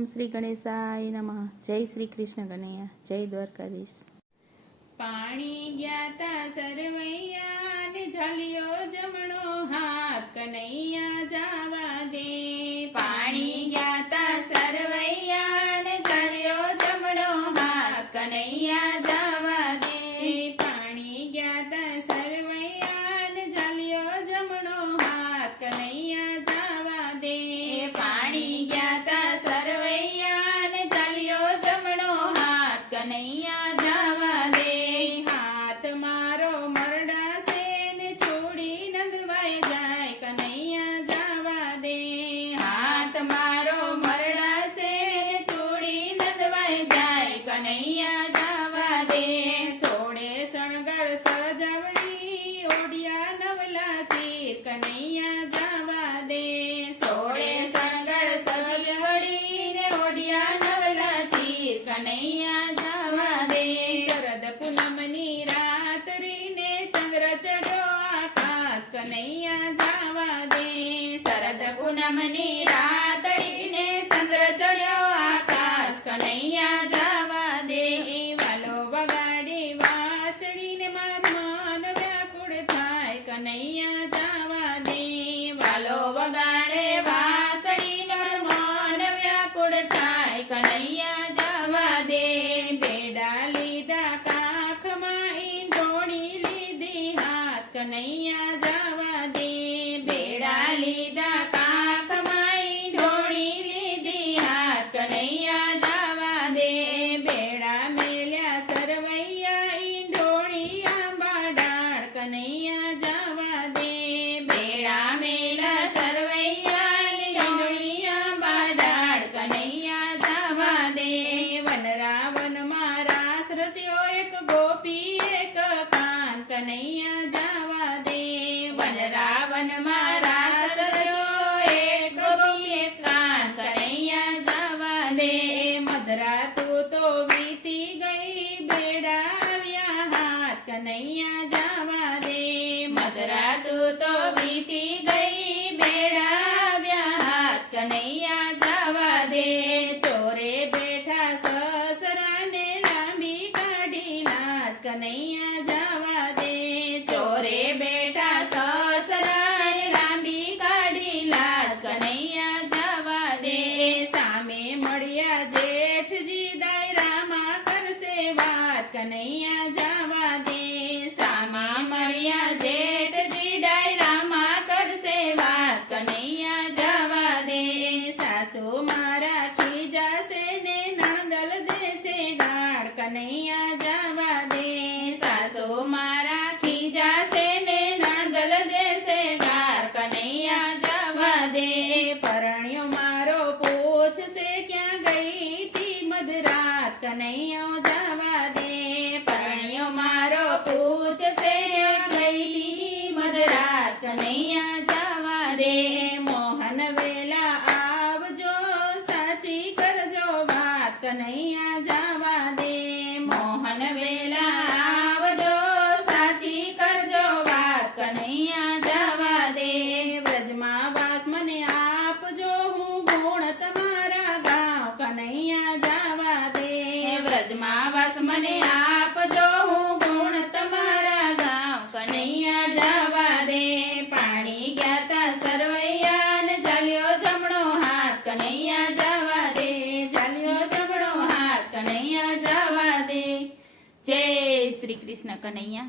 ઓમ શ્રી ગણેશાય નમઃ. જય શ્રી કૃષ્ણ કનૈયા, જય દ્વારકાધીશ. પાણી ગયા તા સરવૈયા ને ઝાલ્યો જમણો હાથ, કનૈયા જાવા દે. પાણી ગયા તા સરવૈયા ને ઝાલ્યો જમણો હાથ, કનૈયા જાવા દે. પાણી ગયા તા સરવૈયા ને ઝાલ્યો જમણો હાથ, કનૈયા જાવા દે. પાણી ગયા તા સરવૈયા ને ઝાલ્યો જમણો હાથ, કનૈયા જાવા દે. હાથ મારો મરડાશે ને છોડી નંદવાય જાય, કનૈયા જાવા દે. હાથ મારો મરડાશે ને છોડી નંદવાય જાય, કનૈયા જાવા દે. સોળે શણગાર સજાવડી ઓડિયા નવલા ચીર, કનૈયા જાવા દે. સોળે શણગાર સજવડી ને ઓઢિયા નવલા ચીર, કનૈયા જાવા દે. શરદ પૂનમની રાત્રિ ને ચંદ્ર ચડ્યો આકાશ, કનૈયા જાવા દે. શરદ પૂનમની રાતડીને ચંદ્ર ચડ્યો આકાશ, કનૈયા જાવા દે. વાલો વગાડે વાંસળી ને મારું મન વ્યાકુળ થાય, કનૈયા જાવા દે. વાલો વગાડે વાંસળી ને મન વ્યાકુળ થાય, કનૈયા જાવા દે. બેડા લીધા કાખમાં ઈંઢોણી લીધી હાથ, કનૈયા જાવા દે. બેડા લીધા કાખમાં ઈંઢોણી લીધી હાથ, કનૈયા જાવા દે. બેડા મેલ્યા સરવૈયા ઈંઢોણી આંબા ડાળ, કનૈયા જાવા દે. બેડા મેલા સરવૈયા ઈંઢોણી આંબા ડાળ, કનૈયા જાવા દે. વનરાવનમાં રાસ રચ્યો એક ગોપી એક કાન, કનૈયા જાવા દે. વનરાવનમાં રાસ રચ્યો એક ગોપી એક કાન, કનૈયા જાવા દે. મધરા તું તો વીતી ગઈ બેડા આવ્યા હાથ, કનૈયા જાવા દે. મધરા તું તો વીતી ગઈ બેડા આવ્યા હાથ, કનૈયા જાવા દે. ચોરે બેઠા સસરાને લાંબી કાઢી લાજ, કનૈયા જાવા દે. ચોરે બેઠા સસરાને લાંબી કાઢી લાજ, કનૈયા જાવા દે. સામે મળ્યા જેઠજી દાયરામાં કરશે વાત, કનૈયા જાવા દે. સામા મળ્યા જેઠજી ડાયરામાં કરશે વાત, કનૈયા જાવા દે. સાસુ મારા ખીજાશે ને નણદલ દેશે ગાળ, કનૈયા જાવા દે. સાસુ મારા ખીજાશે ને નણદલ દેશે ગાર, કનૈયા જાવા દે. પરણ્યો મારો પૂછશે ક્યાં ગઈ તી મધરાત, કનૈયા જાવા દે. પરણ્યો મારો પૂછશે ગઈ મધરાત, કનૈયા જાવા દે. મોહન વેલા આવજો સાચી કરજો વાત, કનૈયા જાવા દે. મોહન વેલા આવજો સાચી કરજો વાત, કનૈયા જાવા દે. વ્રજમાં વાસ મને આપજો હું ગુણ તમારા ગાઉં, કનૈયા જાવા દે. વ્રજમાં વાસ મને આપજો હું ગુણ તમારા ગાઉં, કનૈયા જાવા દે. પાણી ગયા તા સરવૈયા ને ઝાલ્યો જમણો હાથ, કનૈયા જાવા દે. ઝાલ્યો જમણો હાથ, કનૈયા જાવા દે. જય શ્રી કૃષ્ણ કનૈયા.